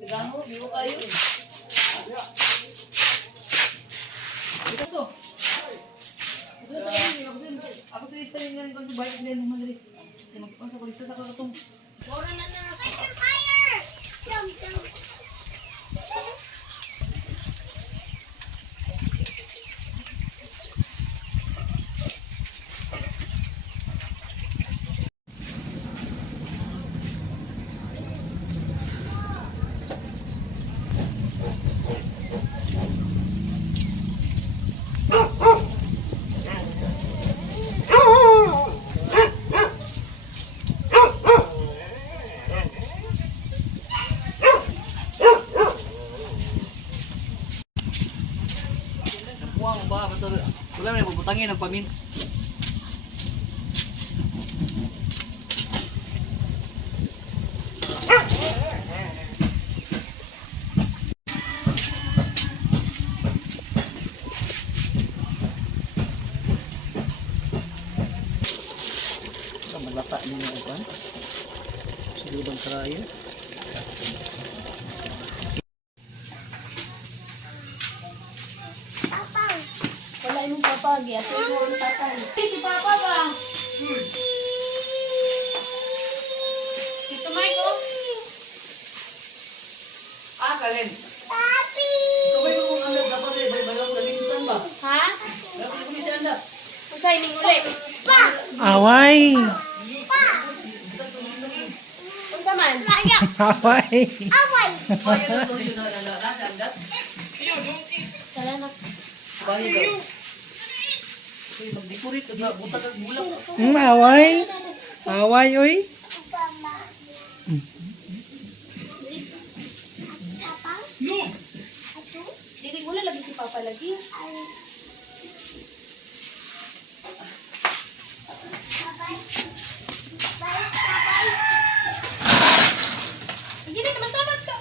Sigano, biyo kayo. Ito to. Ako sa lista rin nga yung bike din mo madali. Magpapang sa lista sa kakatong. Mura na na. Fire! Jump, jump. Buang ba betul. Wala may bubutangin ng pamin. Malata ini kan. Sudah bang keraya. Wala yung papagi at yung ang tatay. Si Papa ba? Ito Michael? Ah, kalen. Papi! Sabay mo kung ano dapat eh, balang galinsan ba? Ha? Dapat ko siya anda. Ang signing ulit. Pa! Away! Pa! Kung saman? Kaya! Away! Away! Bayan na to yun na anda. Salamat. Bayan daw. Uy, mag-decorate ka, buta kag bulak. Away! Away, oy! Mama. Papa? No! Ato? Dili mo lagi si Papa lagi. Ay. Babay. Babay. Babay. Hindi na tamat ka.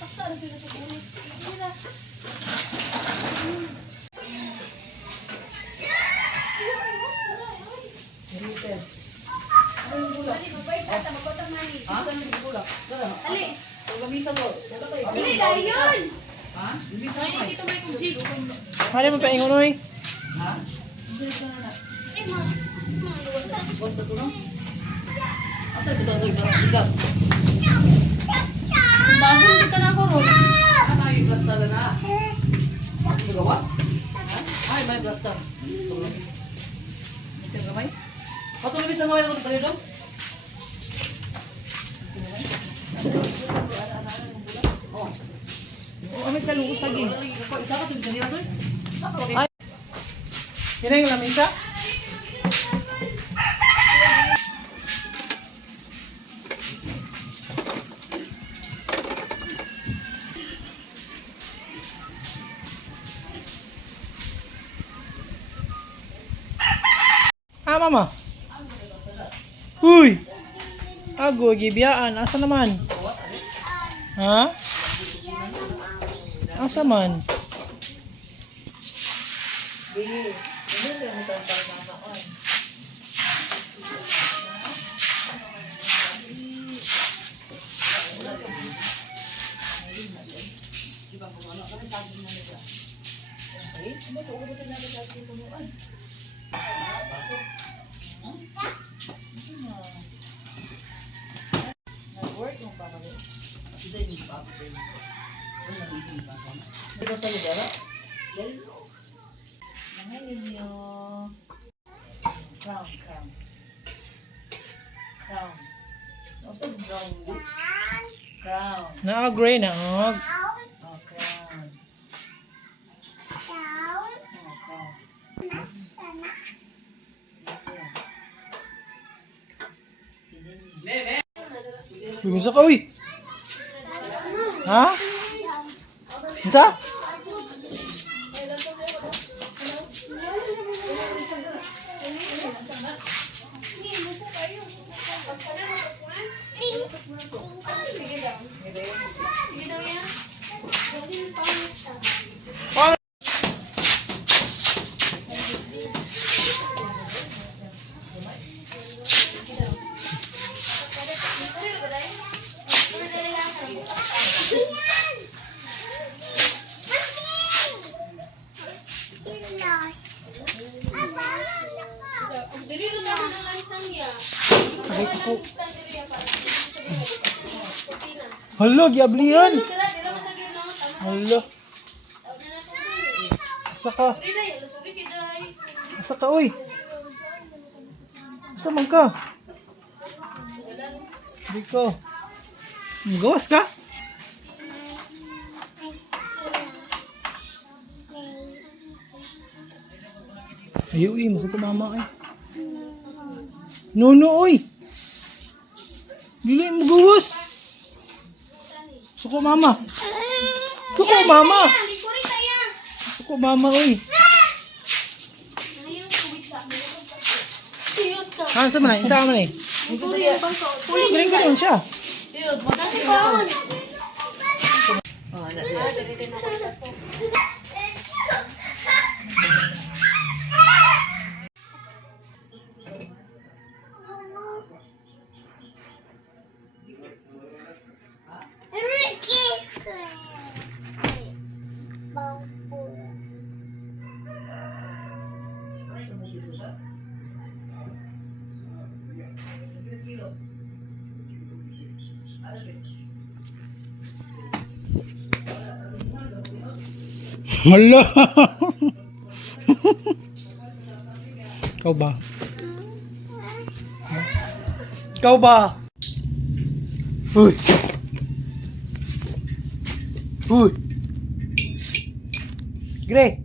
Paksa na sila sa buhay. Mira. Ali, mabait ka. Magkotang mani. Ha? Bulak. Dara. Ali. Ang gamisa ko. Wala kayo. Ali, dahil yun. Ha? Gamisa Ay, ko. dito may kong cheese. Ano mo paingon, oy? Ha? Eh, ma. Bonto ko no? Asa kita to ibat. Bagong kita na ko ron. Ano yung plaster na? Magawas? Ay, may plaster. Tulong. Isang gamay? Patulong isang gamay na kayo doon? Oh. O, ano sa lugo sagi? Isa ka ito kanina to? Ay! Yan yung lamisa? Ah, mama. Uy! Ago, gibiyaan. Asa naman? Ha? Asa man? Diba kung ano, kami sabi mo nila. Say, ano to? Ano ba natin sa ating punuan? Pasok. Nag-work yung papa niya. Isa yung papa niya. Wala nang yung papa niya. Di ba sa lugar? Lalo. Mga ninyo. Crown. Nasa brown look. Crown. Naag-gray na. Oh. Down. Oh, crown. Down. Oh, crown. Sana. Bebe! Gusto ka, uy! Ha? Isa? Sige daw yan. Suko. Hala, giablihan. Hala. Asa ka? Asa ka, oy? Asa man ka? Di ko. Magawas ka? Ayaw eh, masag ko mama ay. No, oy. Dili mo gawas. Suko mama. Suko mama. Suko mama oy. Ah, sa man? Sa man eh? Kuling ka doon siya. Oh, anak. Hala. Ikaw ba? Ikaw ba? Uy. Uy. Shh. Gre.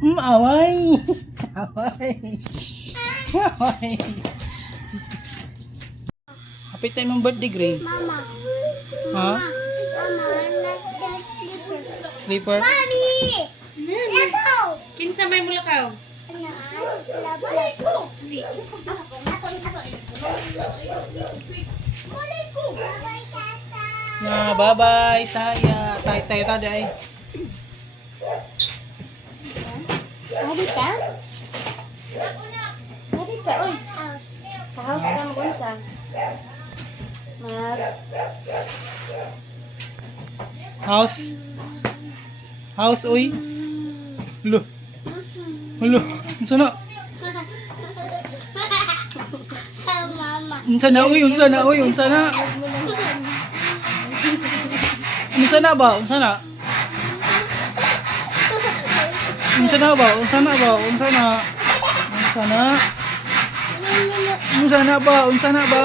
Away. Away. Away. Happy time ang birthday, Gre. Mama. Ha? Mama, not slipper. Sleeper? Mommy! Labo! Kinsa may mulakaw? Labo. Na, bye-bye, saya. Tay-tay tada ay. Hadi ka? Hadi ka, oy. Sa house ka mo unsa? House. House, uy. Hulo. Hulo. Unsa na? Mama. Unsa na, uy. Unsa na, uy. Unsa na? Unsa na ba? Unsa na? Unsa na ba? Unsa na ba? Unsa na? Unsa na? Unsa na ba? Unsa na ba?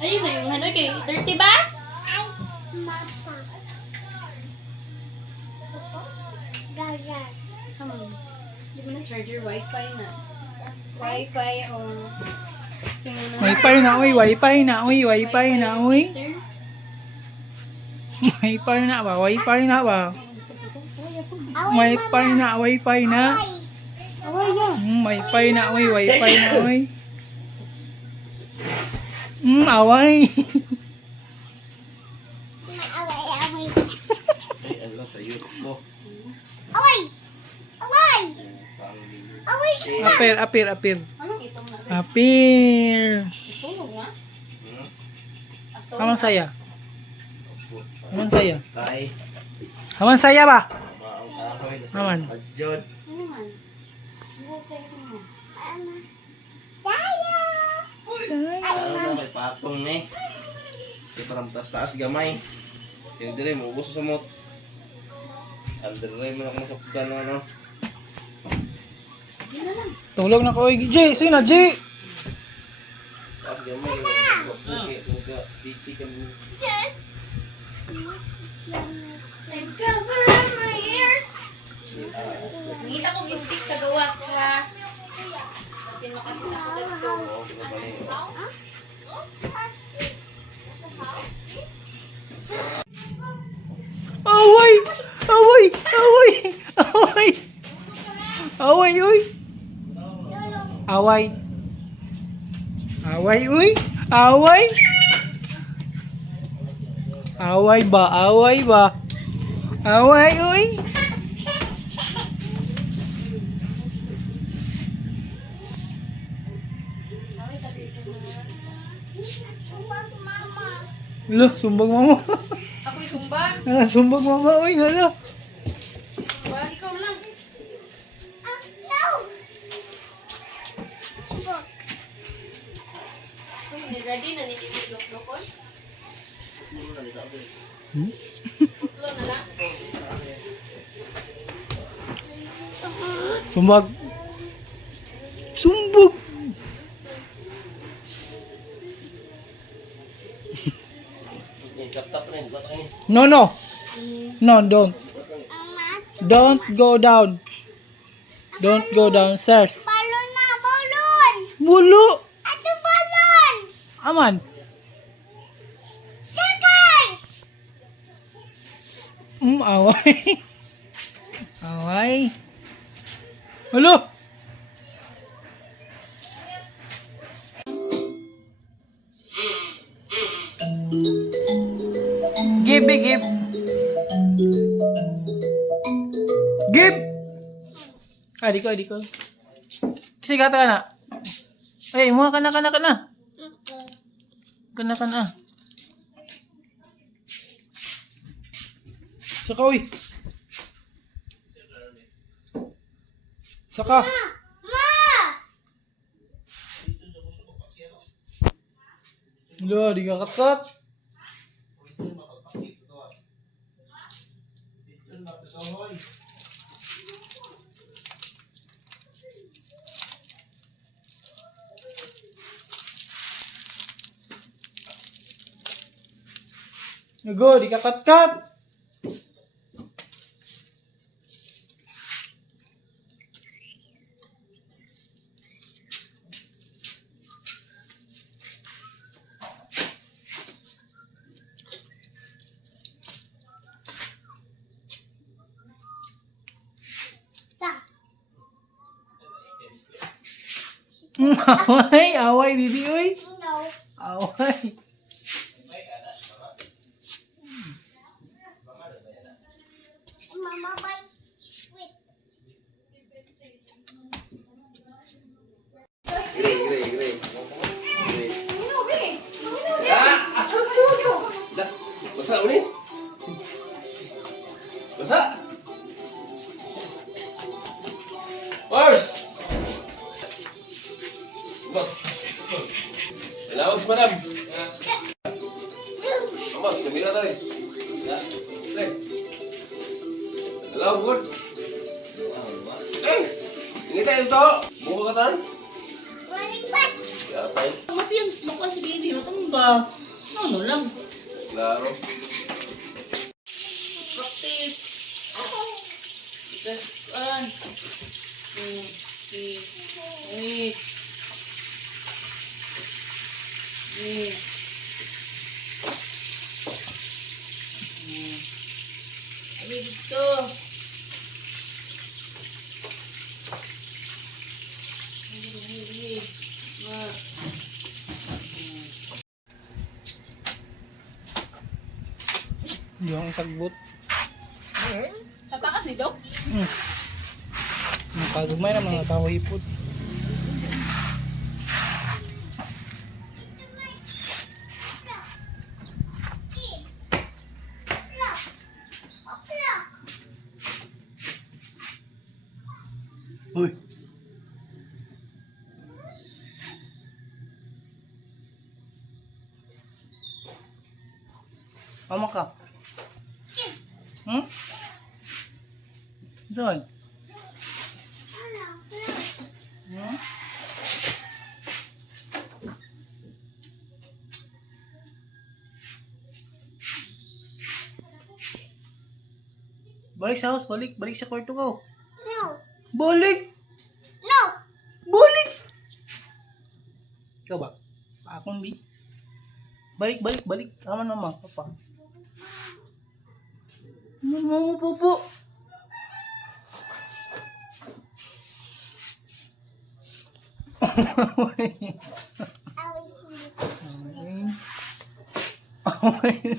Ayun na yung ano kay 30 ba? Di mo na charger, wifi na. Wifi o... Sino na? Wifi na, uy. Wifi na, uy. Wifi na, uy. Wifi na ba? Wifi na ba? Wifi na, wifi na. Wifi na, uy. Wifi na, uy. Away. Ay, ano sa YouTube ko. Apir. Anong itong na? Apir. Isunog na? Hmm? Aso? Haman saya. Haman saya. Tay, Haman saya ba? maang kahoy na Aman. sa pagjod. Ano man? Ano sa ito mo? Ano na kay patong ni. Kay parang taas gamay. Yung dire mo ubos sa mot. Under ray mo na kung saktan na ano. Tulog na ko. G, sino na G? Taas gamay yung buki mga titi kami. I'm cover my ears. Ngita kong stick sa gawas ha. Kasi makakita ko dito. Oo, bali. Away! Away! Away! Away! Away, uy! Away! Away, uy! Away! Away ba? Away ba? Away, uy! Hala, sumbag mama. Ako'y sumbag. Sumbag mama, uy, hala. Sumbag, ikaw lang. No! Look. Ready na nililok-lokon? Hmm? Putlo na lang. Sumbag. Sumbag. Tap-tap rin. Bukat rin. No, no. No, don't. Don't go down. Don't go downstairs. Balon na! Balon! Bulu. Ato balon! Aman. Sakay! Away. Away. Halo. Give, give. Give. Di ko. Kasi gata ka na. Ay, mga kana. Kana. Saka, uy. Saka. Ma! Wala, di ka kat. Go, di ka kat. Away, bibi, uy. No. Away. Mama, bye. Wait. Gray. Basa ulit. Basa. First. Alawag si madam. Amas, kamila na rin. Alawag good. Ini tayo ito. Buka ka tayo. Running fast. Kaya tayo. Mapiyan, makuha si baby. Matang ba? Ano lang. Klaro. Practice. Dasaan. 2, 3, 8. Abi dito. Yung sagbot. Tatakas ni Dok? Nakagumay na mga kawipod. Uy. Mama ka. Saan? Balik sa house, balik sa kwarto ko. No. Balik! No. Balik! Ikaw ba? Akong di. Balik. Aman mama, papa. Mama, popo. I wish you.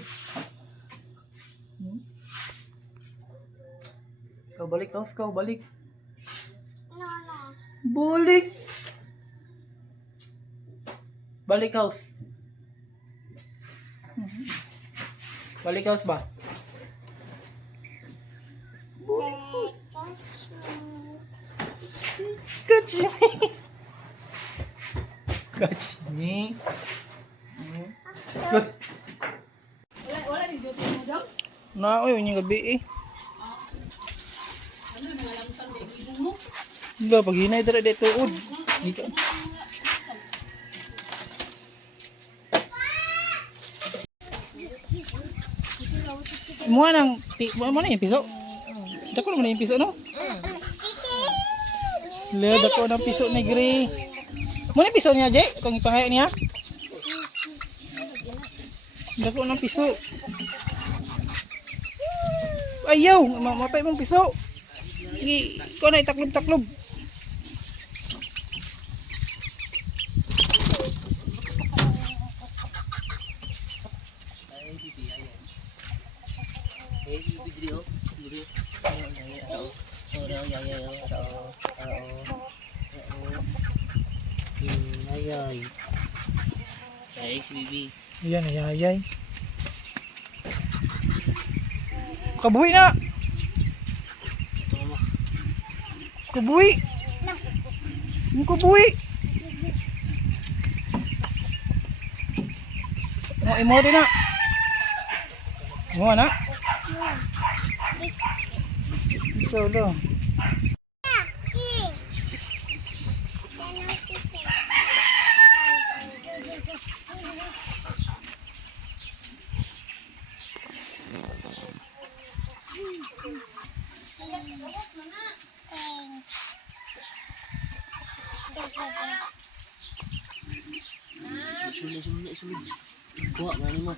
Kau balik house kau balik. No. Balik. Balik house. Balik house ba? Catch me. Catch me. Terus. Wala ni duty mo daw. Na oy unya gabi eh. Ano nangalamtan na ibon mo? Ba pag hinay dira dito tuod. Dito. Mo nang mo na yung piso. Dako naman yung piso no? Le dako ng piso ni Gray. Mo na piso niya Jay, kung ipangaya niya. Dako ng piso. Ayaw, mamatay mong piso. Ikaw na itaklob-taklob. Ayan, ayayay. Kabuhi na. Kabuhi. Yung kabuhi. Mo imo din na. Mo na. Ito lo. Kuha nga mo.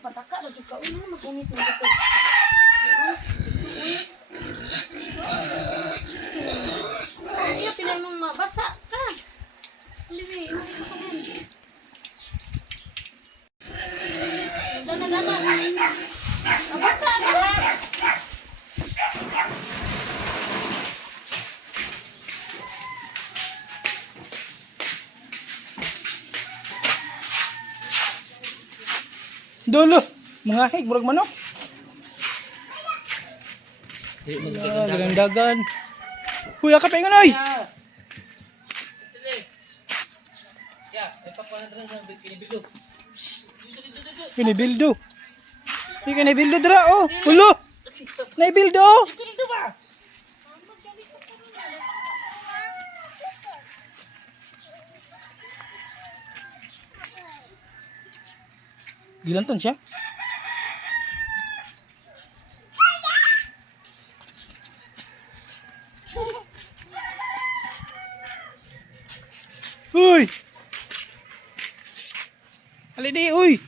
Pataka na juga uno magunit na dito. Iya pinay mong mabasa ka. Liwi, imo isa ko din. Dana. Mabasa ka. Dolo, mangahig murag manok. Dagan. Huy, akap ingon oy. Kinibildo. Hindi kinibildo dira oh. Ulo. Naibildo. Naibildo ba? Gilantan siya. Uy! Psst! Halidi, uy!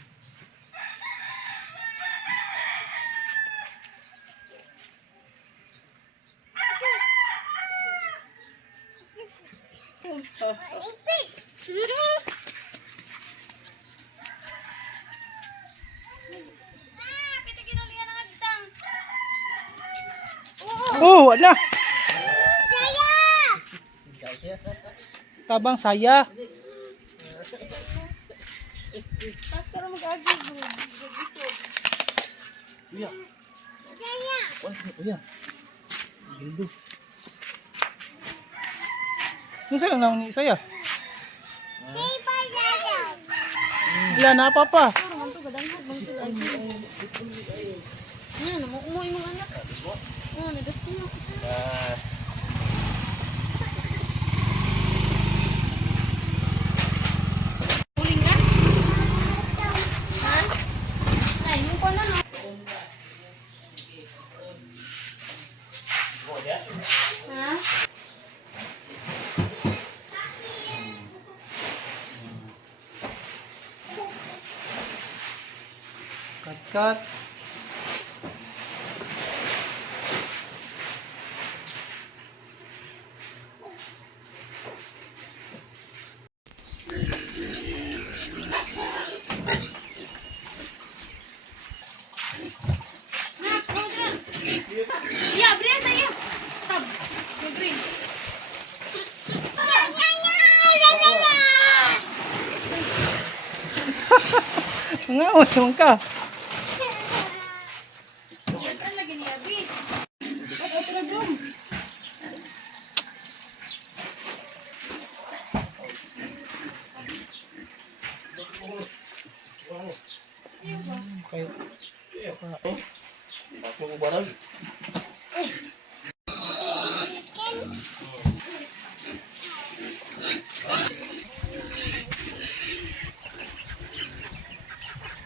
Oh, wala. Tabang saya. Pero mag-agi bro. Iya. Iya. Bildo. Nusa lang naman ni saya. Wala na apa-apa. Pero man to gadanhag man to agi. Nya mo umuy mong anak. Oh, nadas mo. Uling ka? Ha? Ay, mo ko na no. Ha? Cut. Nga, naman ka. Yan lagi ni Abi. Okay. Patong ko barang.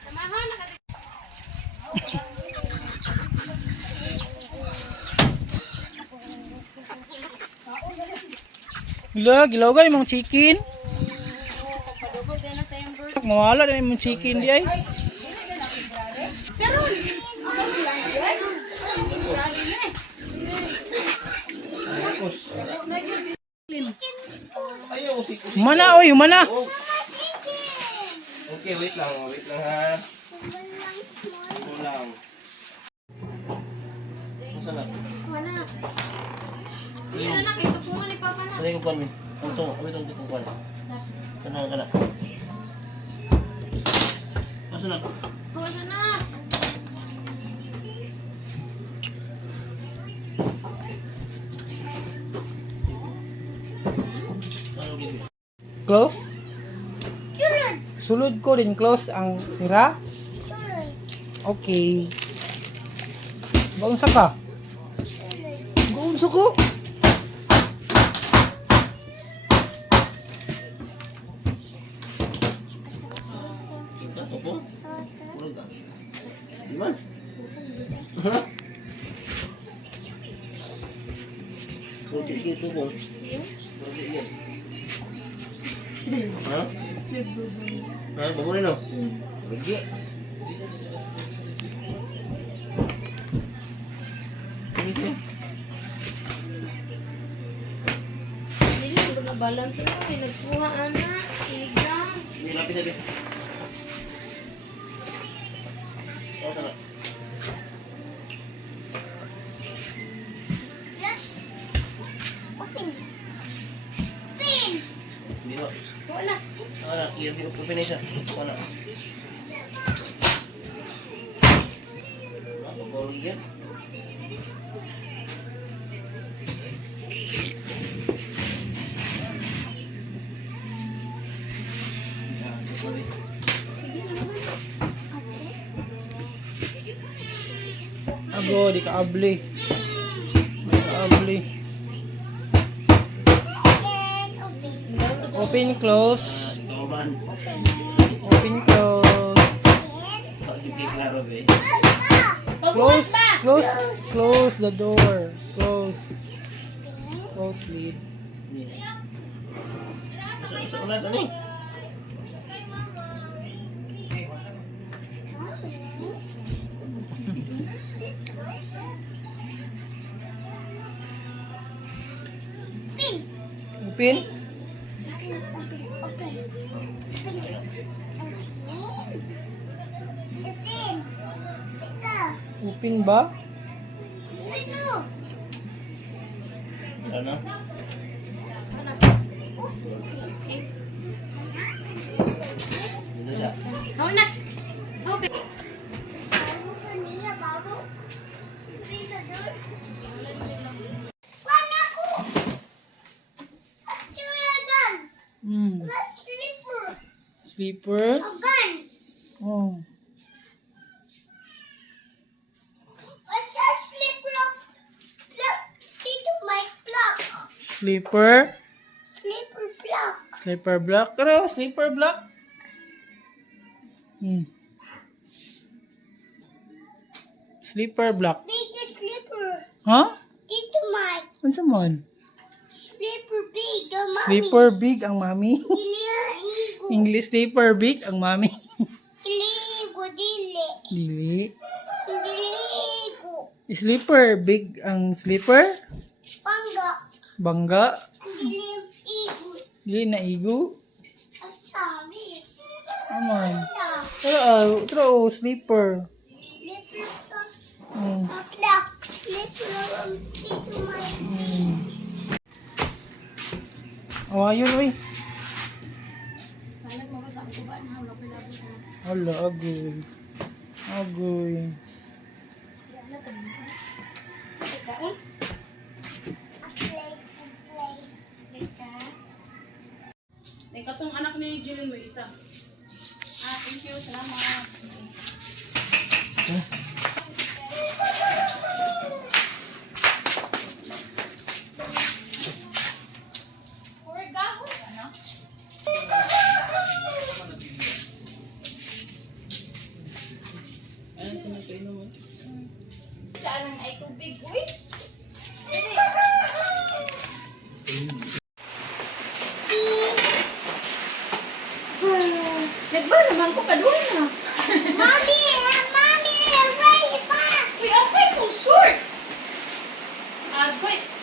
Samahan na Gila, gilaw yung mga chicken. Padugod din na sa yung bird. Mawala na yung mga chicken di ay. Pero, Ayaw, si Mana oy, mana. Oh. Okay, wait lang ha. Kulang. Masa na? wala. Hindi na na, kayo tupungan ni Papa na. Ano yung kupan mo? Ito, wait lang dito kupan. Kana. Masa na? Wala na. Ano dito? Close? Sulod ko din close ang sira. Okay. Baunsa ka? Baunsa ko? Ito po? Puro gas. Di man? Ha? Kunti ito po. Kunti yan. Ha? Ha? Babunin o? Lagi. Sige. Hindi ko na balance mo. May nagkuha, anak. Iligang. May lapis sabi. Oh, sana. Hindi ho. Wala. Wala, i-review ko na siya. Wala. Ako ba yan? Ago, di ka abli. Di ka abli. Open, close. Kauman. Open, close. Bakit klaro ba eh? Close, close, close the door. Close. Close lid. Sa ulas, ano eh? Open. Open ba? Ano? Dito siya. Oh, nak. Okay. Hmm. Sleeper. Oh. Sleeper. Sleeper block. Pero, sleeper block. Hmm. Sleeper block. Huh? Ano sa man? Sleeper big ang mami. English sleeper big ang mami. Dili. Sleeper big ang sleeper. Bangga. Dili na igo. Aman. Pero sleeper. Hmm. Hmm. Oh, ayun, uy. Hala, agoy. Agoy. Kaon. A plate, a plate. Ay, katong anak ni Jillian mo isa. Thank you. Salamat. Ano ito na kayo naman? Saan ay tubig, uy? Nagba naman ko kaduha na. Mommy, mommy, right back. Uy, asay ko short. Wait.